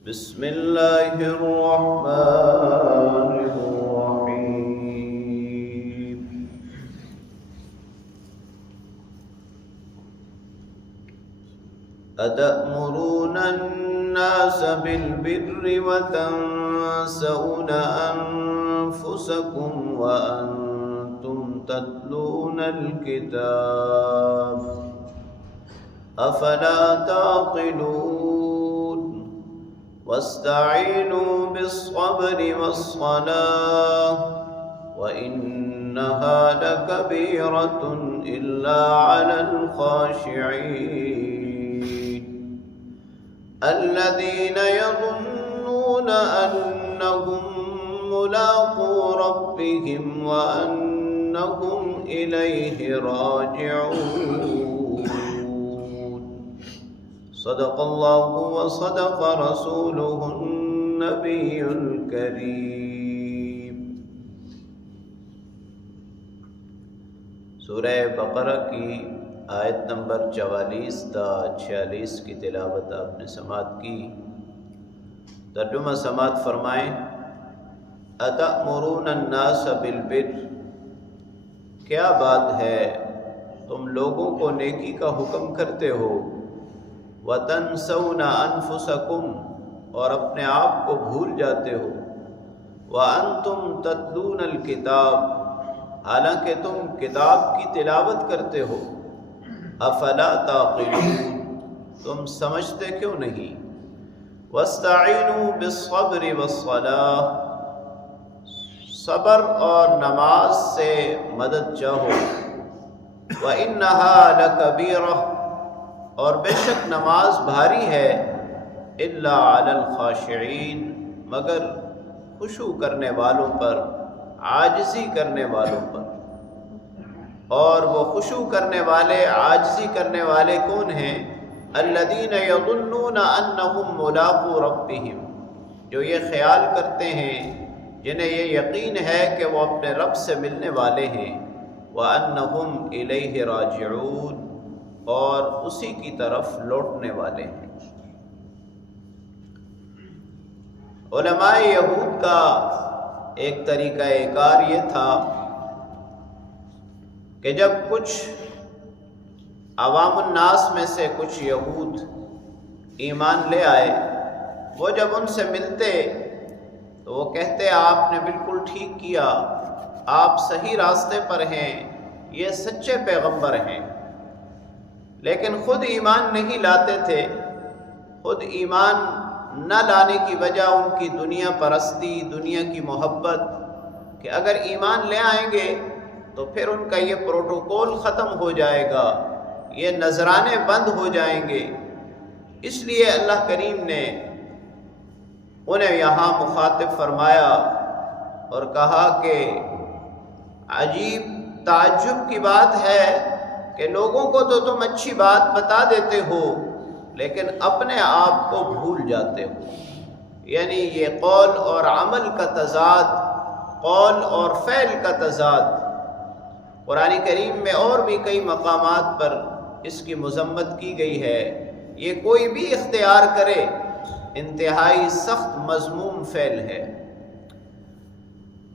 بسم اللہ الرحمن الرحیم أتأمرون الناس بالبر وتنسون أنفسكم وأنتم تتلون الكتاب أفلا تعقلون واستعينوا بالصبر والصلاة وإنها لكبيرة إلا على الخاشعين الذين يظنون أنهم ملاقو ربهم وأنهم إليه راجعون صدق اللہ وصدق رسولہ النبی الکریم۔ سورہ بقرہ کی آیت نمبر 44 تا 46 کی تلاوت آپ نے سماعت کی۔ ترجمہ سماعت فرمائیں۔ أَتَأْمُرُونَ النَّاسَ بِالْبِرِّ، کیا بات ہے تم لوگوں کو نیکی کا حکم کرتے ہو، وَتَنْسَوْنَ أَنفُسَكُمْ، اور اپنے آپ کو بھول جاتے ہو، وَأَنْتُمْ تَتْلُونَ الْكِتَابَ، حالانکہ تم کتاب کی تلاوت کرتے ہو، أَفَلَا تَعْقِلُونَ، تم سمجھتے کیوں نہیں، وَاسْتَعِينُوا بِالصَّبْرِ وَالصَّلَاةِ، صبر اور نماز سے مدد چاہو، وَإِنَّهَا لَكَبِيرَةٌ، اور بے شک نماز بھاری ہے، الا علی الخاشعین، مگر خشوع کرنے والوں پر، عاجزی کرنے والوں پر۔ اور وہ خشوع کرنے والے، عاجزی کرنے والے کون ہیں؟ الذین یظنون انہم ملاقو ربہم، جو یہ خیال کرتے ہیں، جنہیں یہ یقین ہے کہ وہ اپنے رب سے ملنے والے ہیں، وانہم الیہ راجعون، اور اسی کی طرف لوٹنے والے ہیں۔ علماء یہود کا ایک طریقہ کار یہ تھا کہ جب کچھ عوام الناس میں سے کچھ یہود ایمان لے آئے، وہ جب ان سے ملتے تو وہ کہتے آپ نے بالکل ٹھیک کیا، آپ صحیح راستے پر ہیں، یہ سچے پیغمبر ہیں، لیکن خود ایمان نہیں لاتے تھے۔ خود ایمان نہ لانے کی وجہ ان کی دنیا پرستی، دنیا کی محبت، کہ اگر ایمان لے آئیں گے تو پھر ان کا یہ پروٹوکول ختم ہو جائے گا، یہ نذرانے بند ہو جائیں گے۔ اس لیے اللہ کریم نے انہیں یہاں مخاطب فرمایا اور کہا کہ عجیب تعجب کی بات ہے کہ لوگوں کو تو تم اچھی بات بتا دیتے ہو لیکن اپنے آپ کو بھول جاتے ہو۔ یعنی یہ قول اور عمل کا تضاد، قول اور فعل کا تضاد۔ قرآن کریم میں اور بھی کئی مقامات پر اس کی مذمت کی گئی ہے۔ یہ کوئی بھی اختیار کرے، انتہائی سخت مذموم فعل ہے۔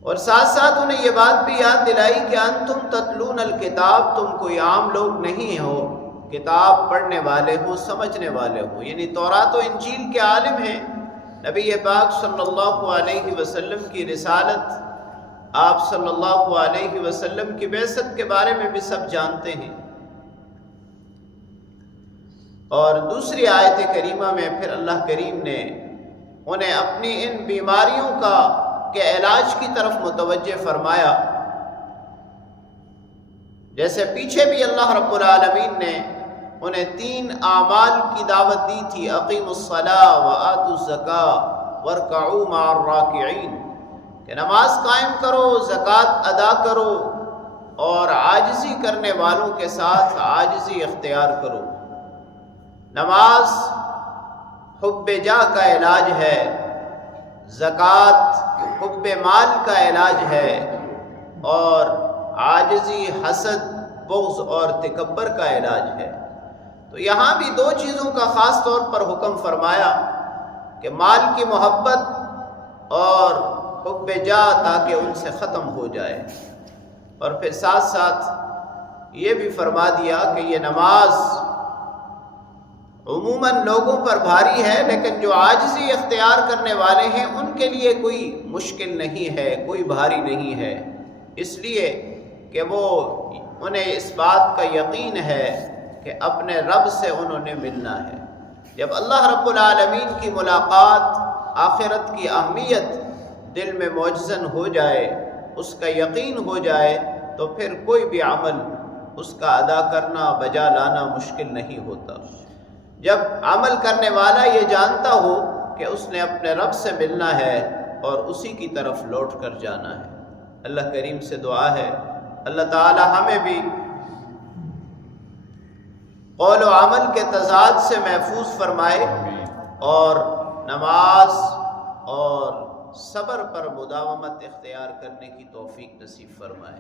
اور ساتھ ساتھ انہیں یہ بات بھی یاد دلائی کہ انتم تتلون الکتاب، تم کوئی عام لوگ نہیں ہو، کتاب پڑھنے والے ہو، سمجھنے والے ہو، یعنی تورات و انجیل کے عالم ہیں۔ نبی پاک صلی اللہ علیہ وسلم کی رسالت، آپ صلی اللہ علیہ وسلم کی بعثت کے بارے میں بھی سب جانتے ہیں۔ اور دوسری آیت کریمہ میں پھر اللہ کریم نے انہیں اپنی ان بیماریوں کے علاج کی طرف متوجہ فرمایا، جیسے پیچھے بھی اللہ رب العالمین نے انہیں 3 اعمال کی دعوت دی تھی، اقیموا الصلاۃ وآتوا الزکاۃ وارکعوا مع الراکعین، کہ نماز قائم کرو، زکوٰۃ ادا کرو، اور عاجزی کرنے والوں کے ساتھ عاجزی اختیار کرو۔ نماز حب جاہ کا علاج ہے، زکوٰۃ حب مال کا علاج ہے، اور عاجزی، حسد، بغض اور تکبر کا علاج ہے۔ تو یہاں بھی 2 چیزوں کا خاص طور پر حکم فرمایا کہ مال کی محبت اور حب جاہ تاکہ ان سے ختم ہو جائے، اور پھر ساتھ ساتھ یہ بھی فرما دیا کہ یہ نماز عموماً لوگوں پر بھاری ہے، لیکن جو عاجزی اختیار کرنے والے ہیں ان کے لیے کوئی مشکل نہیں ہے، کوئی بھاری نہیں ہے، اس لیے کہ وہ انہیں اس بات کا یقین ہے کہ اپنے رب سے انہوں نے ملنا ہے۔ جب اللہ رب العالمین کی ملاقات، آخرت کی اہمیت دل میں معجزن ہو جائے، اس کا یقین ہو جائے، تو پھر کوئی بھی عمل اس کا ادا کرنا، بجا لانا مشکل نہیں ہوتا۔ جب عمل کرنے والا یہ جانتا ہو کہ اس نے اپنے رب سے ملنا ہے اور اسی کی طرف لوٹ کر جانا ہے۔ اللہ کریم سے دعا ہے اللہ تعالی ہمیں بھی قول و عمل کے تضاد سے محفوظ فرمائے اور نماز اور صبر پر مداومت اختیار کرنے کی توفیق نصیب فرمائے۔